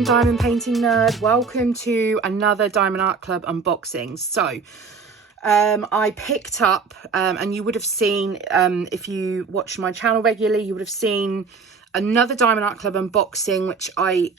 everyone, Diamond Painting Nerd. Welcome to another Diamond Art Club unboxing. So I picked up, and you would have seen, if you watch my channel regularly, you would have seen another Diamond Art Club unboxing, which I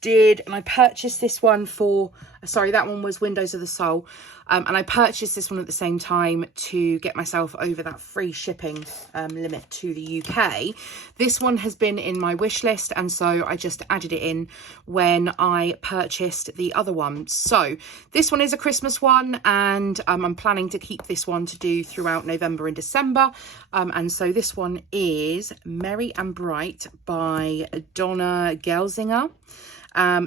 did, and I purchased this one for, sorry, that one was Windows of the Soul, and I purchased this one at the same time to get myself over that free shipping limit to the UK. This one has been in my wish list, and so I just added it in when I purchased the other one. So this one is a Christmas one, and I'm planning to keep this one to do throughout November and December, and so this one is Merry and Bright by Donna Gelsinger.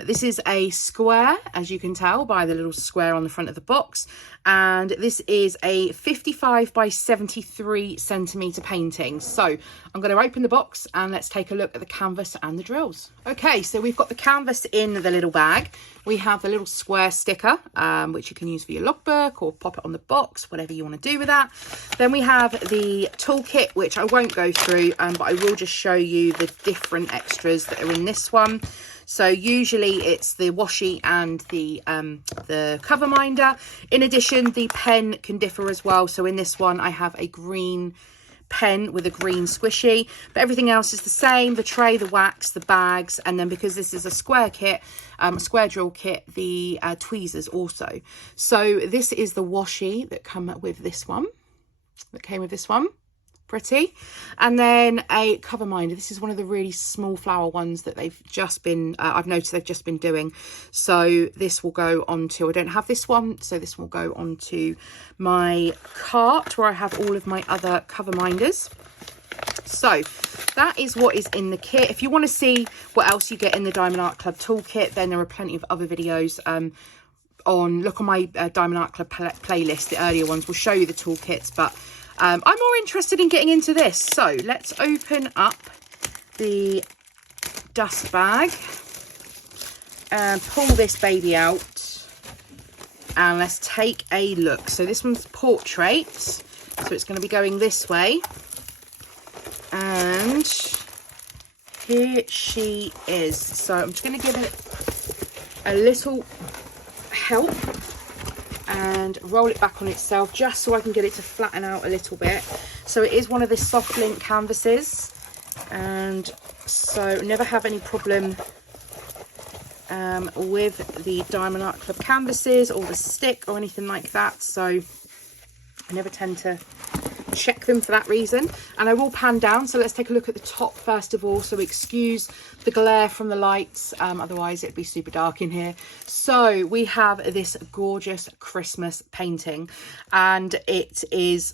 This is a square, as you can tell by the little square on the front of the box, and this is a 55 by 73 centimetre painting. So I'm going to open the box and let's take a look at the canvas and the drills. Okay, so we've got the canvas in the little bag. We have the little square sticker, which you can use for your logbook or pop it on the box, whatever you want to do with that. Then we have the toolkit, which I won't go through, but I will just show you the different extras that are in this one. So usually it's the washi and the cover minder. In addition, the pen can differ as well. So in this one, I have a green pen with a green squishy, but everything else is the same: the tray, the wax, the bags, and then because this is a square kit, square drill kit, the tweezers also. So this is the washi that came with this one. Pretty. And then a cover minder. This is one of the really small flower ones that they've just been, I've noticed they've just been doing. So this will go onto, I don't have this one, so this will go onto my cart where I have all of my other cover minders. So that is what is in the kit. If you want to see what else you get in the Diamond Art Club toolkit, then there are plenty of other videos look on my Diamond Art Club playlist. The earlier ones will show you the toolkits, but I'm more interested in getting into this. So let's open up the dust bag and pull this baby out, and let's take a look. So this one's portrait, so it's going to be going this way, and here she is. So I'm just going to give it a little help and roll it back on itself just so I can get it to flatten out a little bit. So it is one of the soft link canvases, and so never have any problem with the Diamond Art Club canvases or the stick or anything like that. So I never tend to check them for that reason. And I will pan down, so let's take a look at the top first of all. So excuse the glare from the lights, otherwise it'd be super dark in here. So we have this gorgeous Christmas painting, and it is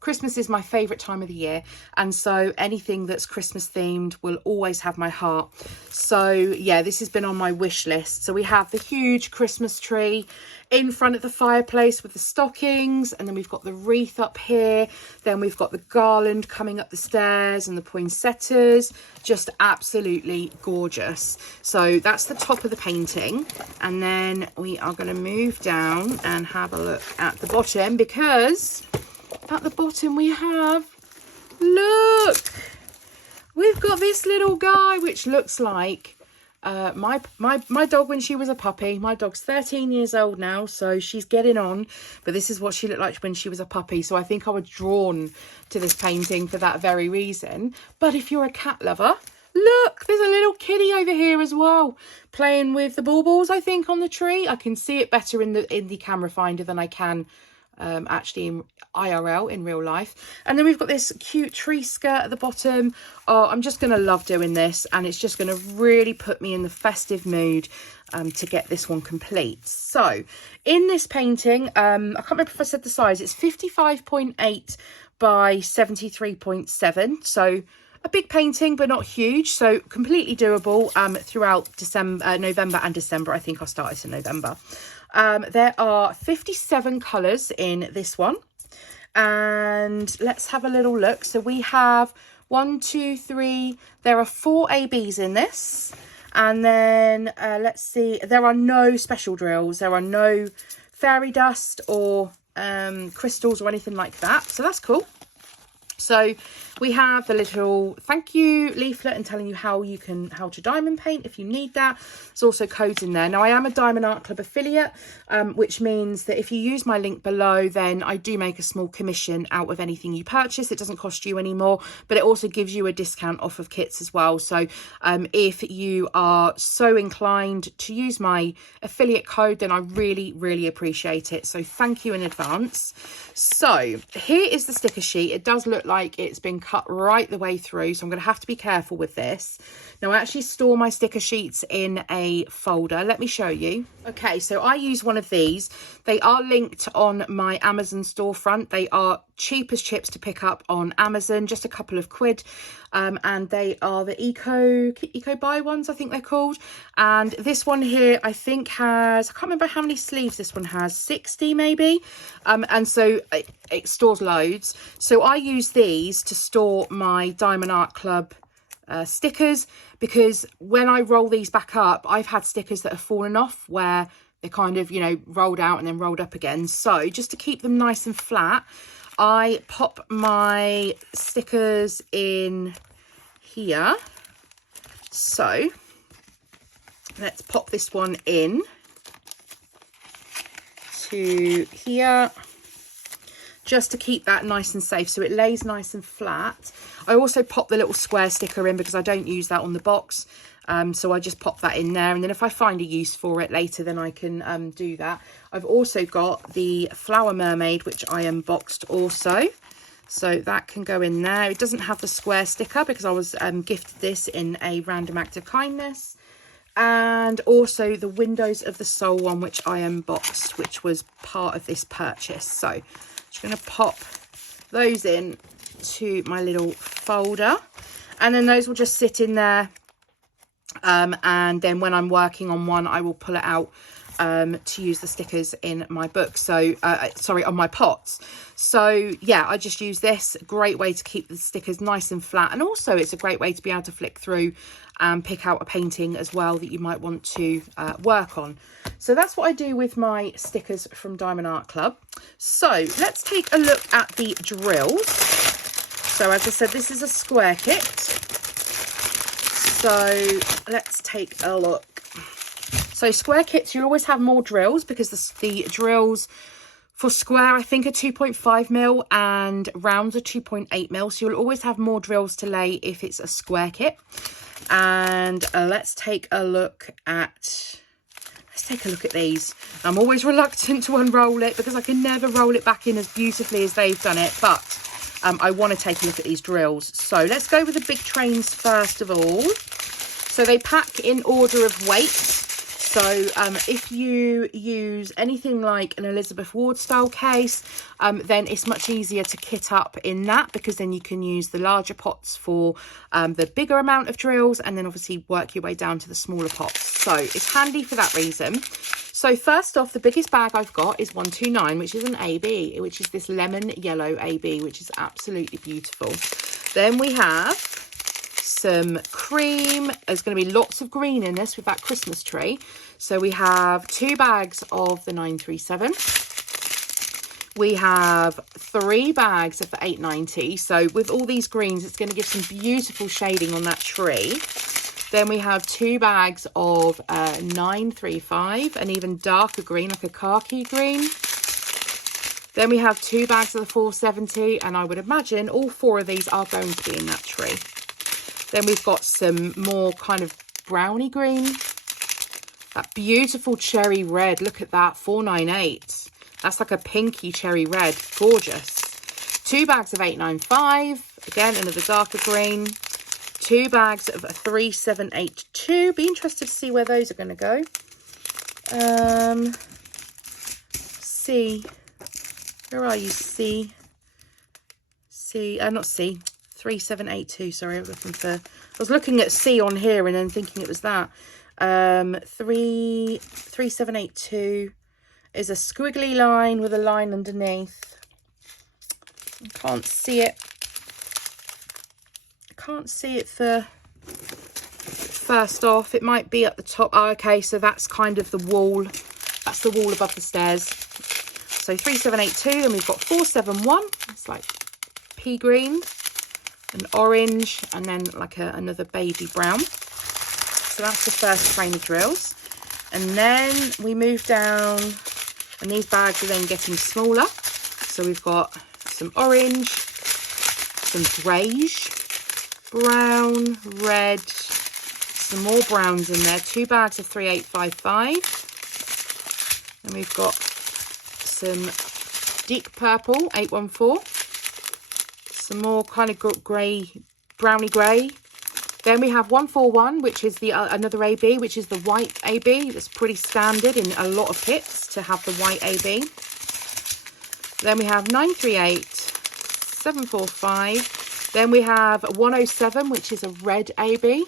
Christmas is my favorite time of the year, and so anything that's Christmas themed will always have my heart. So yeah, this has been on my wish list. So we have the huge Christmas tree in front of the fireplace with the stockings, and then we've got the wreath up here, then we've got the garland coming up the stairs and the poinsettias. Just absolutely gorgeous. So that's the top of the painting, and then we are going to move down and have a look at the bottom, because at the bottom we have, look, we've got this little guy which looks like my dog when she was a puppy. My dog's 13 years old now, so she's getting on, but this is what she looked like when she was a puppy. So I think I was drawn to this painting for that very reason. But if you're a cat lover, look, there's a little kitty over here as well, playing with the baubles, I think, on the tree. I can see it better in the camera finder than I can actually in IRL, in real life. And then we've got this cute tree skirt at the bottom. Oh, I'm just going to love doing this, and it's just going to really put me in the festive mood to get this one complete. So in this painting, I can't remember if I said the size, it's 55.8 by 73.7, so a big painting but not huge, so completely doable throughout November and December. I think I'll start it in November. There are 57 colours in this one, and let's have a little look. So we have 1, 2, 3, there are 4 ABs in this, and then let's see, there are no special drills, there are no fairy dust or crystals or anything like that, so that's cool. So we have the little thank you leaflet and telling you how to diamond paint if you need that. There's also codes in there. Now I am a Diamond Art Club affiliate, which means that if you use my link below, then I do make a small commission out of anything you purchase. It doesn't cost you any more, but it also gives you a discount off of kits as well. So if you are so inclined to use my affiliate code, then I really, really appreciate it. So thank you in advance. So here is the sticker sheet. It does look like it's been cut right the way through, so I'm going to have to be careful with this. Now I actually store my sticker sheets in a folder. Let me show you. Okay, so I use one of these. They are linked on my Amazon storefront. They are cheap as chips to pick up on Amazon, just a couple of quid. And they are the Eco Buy ones, I think they're called. And this one here, I think has, I can't remember how many sleeves this one has, 60 maybe. And so it stores loads. So I use these to store my Diamond Art Club stickers, because when I roll these back up, I've had stickers that have fallen off where they're kind of, you know, rolled out and then rolled up again. So just to keep them nice and flat, I pop my stickers in here. So let's pop this one in to here, just to keep that nice and safe, so it lays nice and flat. I also pop the little square sticker in because I don't use that on the box, so I just pop that in there, and then if I find a use for it later, then I can do that. I've also got the flower mermaid, which I unboxed also, so that can go in there. It doesn't have the square sticker because I was gifted this in a random act of kindness. And also the Windows of the Soul one, which I unboxed, which was part of this purchase. So just going to pop those in to my little folder, and then those will just sit in there, and then when I'm working on one, I will pull it out to use the stickers in my book, so sorry, on my pots. So yeah, I just use this. Great way to keep the stickers nice and flat, and also it's a great way to be able to flick through and pick out a painting as well that you might want to work on. So that's what I do with my stickers from Diamond Art Club. So let's take a look at the drills. So as I said, this is a square kit, so let's take a look. So square kits, you'll always have more drills, because the drills for square, I think, are 2.5 mil and rounds are 2.8 mil. So you'll always have more drills to lay if it's a square kit. And let's take a look at these. I'm always reluctant to unroll it because I can never roll it back in as beautifully as they've done it, but I want to take a look at these drills. So let's go with the big trains first of all. So they pack in order of weight. So if you use anything like an Elizabeth Ward style case, then it's much easier to kit up in that, because then you can use the larger pots for the bigger amount of drills, and then obviously work your way down to the smaller pots. So it's handy for that reason. So first off, the biggest bag I've got is 129, which is an AB, which is this lemon yellow AB, which is absolutely beautiful. Then we have some cream. There's going to be lots of green in this with that Christmas tree. So we have 2 bags of the 937. We have 3 bags of the 890. So with all these greens, it's going to give some beautiful shading on that tree. Then we have 2 bags of 935, and even darker green, like a khaki green. Then we have 2 bags of the 470, and I would imagine all 4 of these are going to be in that tree. Then we've got some more kind of browny green. That beautiful cherry red, look at that, 498. That's like a pinky cherry red, gorgeous. 2 bags of 895, again, another darker green. 2 bags of 3782. Be interested to see where those are going to go. C. Where are you, C? C, not C. 3782, sorry, I was looking at C on here and then thinking it was that. 3782 is a squiggly line with a line underneath. I can't see it. Can't see it for first off. It might be at the top. Oh, okay, so that's kind of the wall. That's the wall above the stairs. So 3782, and we've got 471. It's like pea green, an orange, and then like another baby brown. So that's the first train of drills. And then we move down, and these bags are then getting smaller. So we've got some orange, some greige, brown, red, some more browns in there. 2 bags of 3855. And we've got some deep purple, 814. Some more kind of grey, browny grey. Then we have 141, which is the another AB, which is the white AB. That's pretty standard in a lot of kits to have the white AB. Then we have 938, 745. Then we have 107, which is a red AB.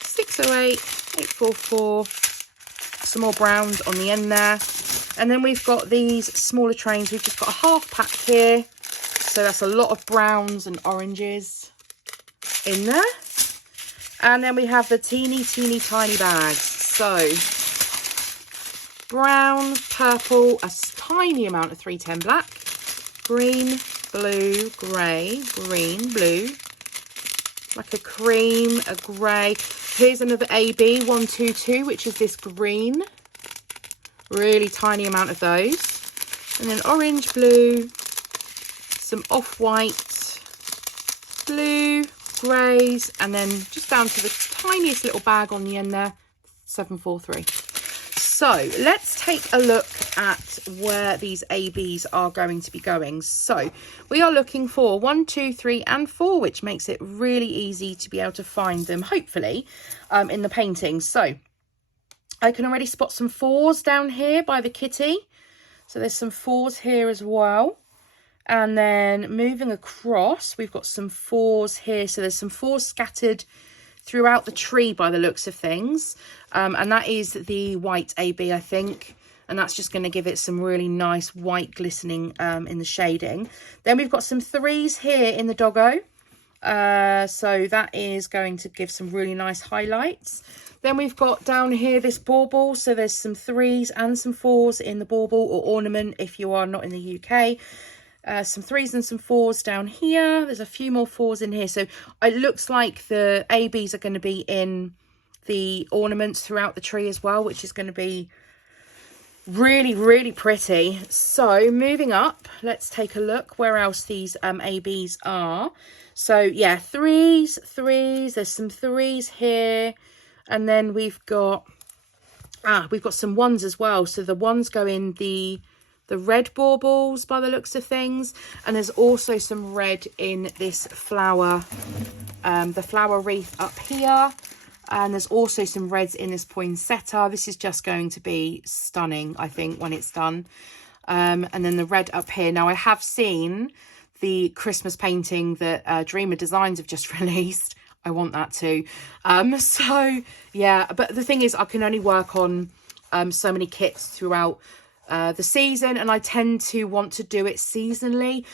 608, 844. Some more browns on the end there. And then we've got these smaller trains. We've just got a half pack here. So that's a lot of browns and oranges in there. And then we have the teeny tiny bags. So brown, purple, a tiny amount of 310 black, green, blue, grey, green, blue, like a cream, a grey. Here's another AB 122, which is this green, really tiny amount of those. And then orange, blue, some off-white, blue, greys, and then just down to the tiniest little bag on the end there, 743. So let's take a look at where these ABs are going to be going. So we are looking for 1, 2, 3 and 4, which makes it really easy to be able to find them, hopefully, in the painting. So I can already spot some 4s down here by the kitty. So there's some 4s here as well. And then moving across, we've got some 4s here. So there's some 4s scattered throughout the tree by the looks of things. And that is the white AB, I think. And that's just going to give it some really nice white glistening in the shading. Then we've got some 3s here in the doggo. So that is going to give some really nice highlights. Then we've got down here this bauble. So there's some 3s and some 4s in the bauble or ornament if you are not in the UK. Some 3s and some 4s down here. There's a few more 4s in here. So it looks like the ABs are going to be in the ornaments throughout the tree as well, which is going to be really pretty. So moving up, let's take a look where else these ABs are. So yeah, 3s, there's some 3s here. And then we've got some 1s as well. So the 1s go in the red baubles by the looks of things, and there's also some red in this flower, the flower wreath up here, and there's also some reds in this poinsettia. This is just going to be stunning, I think, when it's done. And then the red up here. Now I have seen the Christmas painting that Dreamer Designs have just released. I want that too. So yeah, but the thing is I can only work on so many kits throughout the season, and I tend to want to do it seasonally,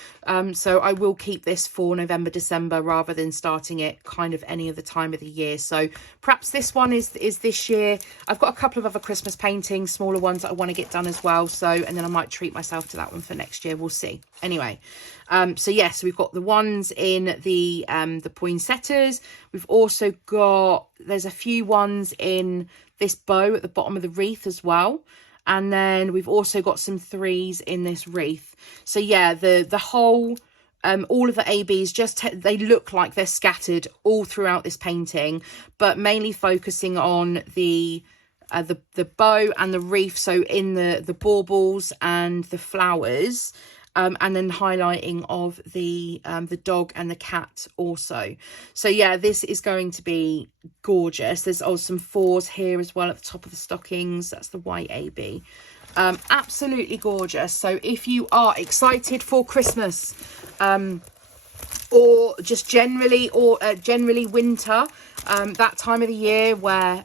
so I will keep this for November, December rather than starting it kind of any other time of the year. So perhaps this one is this year. I've got a couple of other Christmas paintings, smaller ones that I want to get done as well, so and then I might treat myself to that one for next year. We'll see. Anyway, so yes, we've got the ones in the poinsettias. We've also got, there's a few ones in this bow at the bottom of the wreath as well. And then we've also got some 3s in this wreath. So yeah, the whole, all of the ABs, they look like they're scattered all throughout this painting, but mainly focusing on the bow and the wreath. So in the baubles and the flowers, and then highlighting of the dog and the cat also. So yeah, this is going to be gorgeous. There's also some 4s here as well at the top of the stockings. That's the white AB. Absolutely gorgeous. So if you are excited for Christmas, or just generally winter, that time of the year where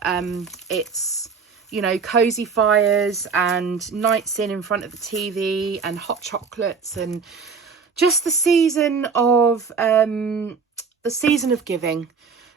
it's, you know, cozy fires and nights in front of the TV and hot chocolates and just the season of giving.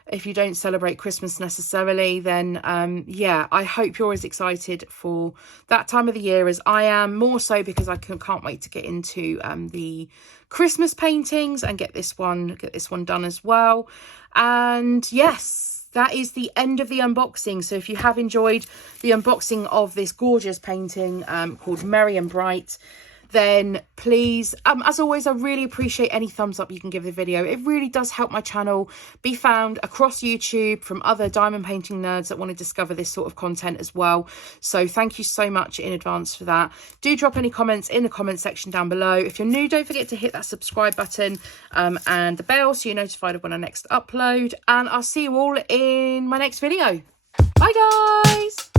if you don't celebrate Christmas necessarily, then yeah, I hope you're as excited for that time of the year as I am, more so because I can't wait to get into the Christmas paintings and get this one done as well. And yes, that is the end of the unboxing. So if you have enjoyed the unboxing of this gorgeous painting called Merry and Bright, then please, as always, I really appreciate any thumbs up you can give the video. It really does help my channel be found across YouTube from other diamond painting nerds that want to discover this sort of content as well. So thank you so much in advance for that. Do drop any comments in the comment section down below. If you're new, don't forget to hit that subscribe button and the bell so you're notified of when I next upload. And I'll see you all in my next video. Bye, guys.